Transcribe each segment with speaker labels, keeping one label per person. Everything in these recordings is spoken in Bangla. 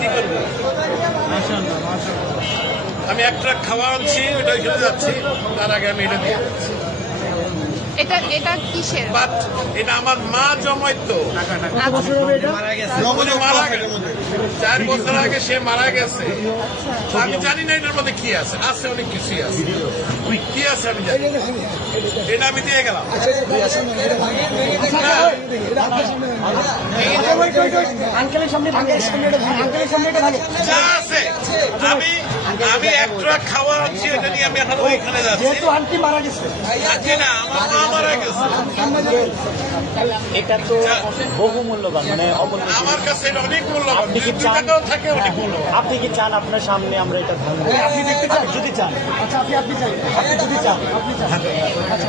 Speaker 1: কি করব? আমি এক ট্রাক খাওয়া আনছি ওইটা ওইখানে যাচ্ছি। তার আগে আমি এটা দিয়ে।
Speaker 2: এটা এটা কিসের?
Speaker 1: বাট এটা আমার মা জমাইতো।
Speaker 2: আচ্ছা।
Speaker 1: মারা গেছে। চার বছর আগে সে মারা গেছে। আমি জানি না এটার মধ্যে কি আছে। আছে অনেক কিছুই আছে। কি আছে আমি জানি এটা আমি দিয়ে গেলাম। আছে। আমি আমি এক ট্রাক খাওয়া আনছি এটা নিয়ে আমি এখন ওইখানে যাচ্ছি।
Speaker 3: যেহেতু আন্টি মারা গেছে।
Speaker 1: না আমার
Speaker 4: এটা তো বহু মূল্যবান মানে অমূল্য
Speaker 1: আমার কাছে এটা অনেক মূল্যবান।
Speaker 4: আপনি কি
Speaker 1: দুই
Speaker 4: চান?
Speaker 1: টাকাও থাকে অনেক মূল্যবান।
Speaker 4: আপনি কি চান আপনার সামনে আমরা এটা ভাঙবো
Speaker 3: আপনি দেখতে চান।
Speaker 4: যদি চান।
Speaker 3: আচ্ছা আপনি আপনি চাই আপনি যদি চান। আপনি চান আচ্ছা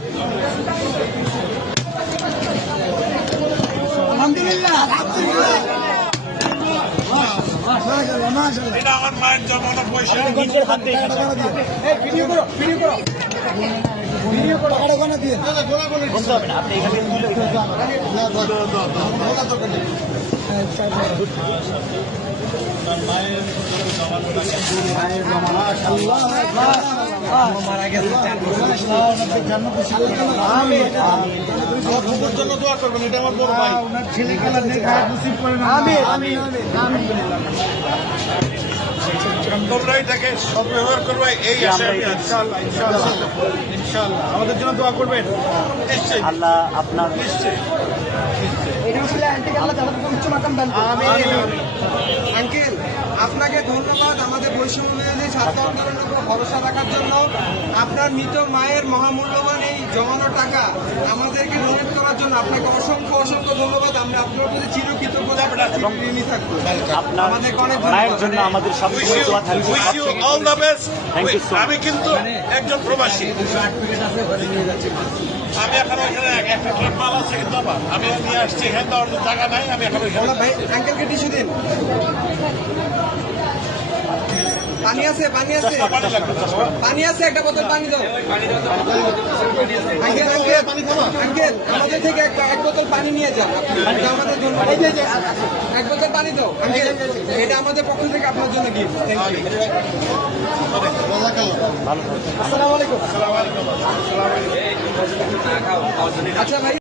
Speaker 1: এটা আমার মায়ের জমানো পয়সা
Speaker 4: নিজের হাতে এখানে
Speaker 3: ভিডিও করো ভিডিও করো। দিয়ে।
Speaker 4: আপনি এখানে তুলে
Speaker 3: মারা গেছে
Speaker 1: জন্য দোয়া করবেন এটা আমার বড় ভাই
Speaker 3: আমিন আমিন আমিন
Speaker 1: তোমরা এটাকে সদ্ব্যবহার করবে এই আশা
Speaker 3: আমাদের জন্য দোয়া করবেন
Speaker 1: নিশ্চয়ই
Speaker 4: আল্লাহ আপনার
Speaker 1: নিশ্চয়ই
Speaker 3: এটা আসলে আল্লাহ উচ্চ দান
Speaker 5: আপনাকে ধন্যবাদ আমাদের বৈষম্য ছাত্র আন্দোলনের উপর ভরসা রাখার জন্য। আপনার মৃত মায়ের মহামূল্যবান এই জমানো টাকা আমাদেরকে ডোনেট করার জন্য আপনাকে অসংখ্য অসংখ্য ধন্যবাদ। আমরা আপনার প্রতি চিরকৃতজ্ঞতা ঋণী থাকব
Speaker 4: আপনার
Speaker 5: আমাদেরকে অনেক
Speaker 4: মায়ের জন্য আমাদের সবসময় দোয়া থাকবে।
Speaker 1: All the best
Speaker 4: Thank you so much.
Speaker 1: আমি কিন্তু একজন প্রবাসী। আমি এখন ওইখানে একটা মাল আছে কিন্তু আমার আমি নিয়ে আসছি এখানে জায়গা নাই আমি এখন ওইখানে
Speaker 5: আঙ্কেলকে টিস্যু দিন। পানি আছে পানি আছে।
Speaker 1: পানি
Speaker 5: আছে একটা বোতল পানি দাও। আঙ্কেল আঙ্কেল আমাদের থেকে এক এক বোতল পানি নিয়ে যাও আমাদের জন্য এক বোতল পানি দাও। আঙ্কেল এটা আমাদের পক্ষ থেকে আপনার জন্য গিফট থ্যাংক ইউ
Speaker 3: আসসালামু আলাইকুম।
Speaker 5: আচ্ছা ভাই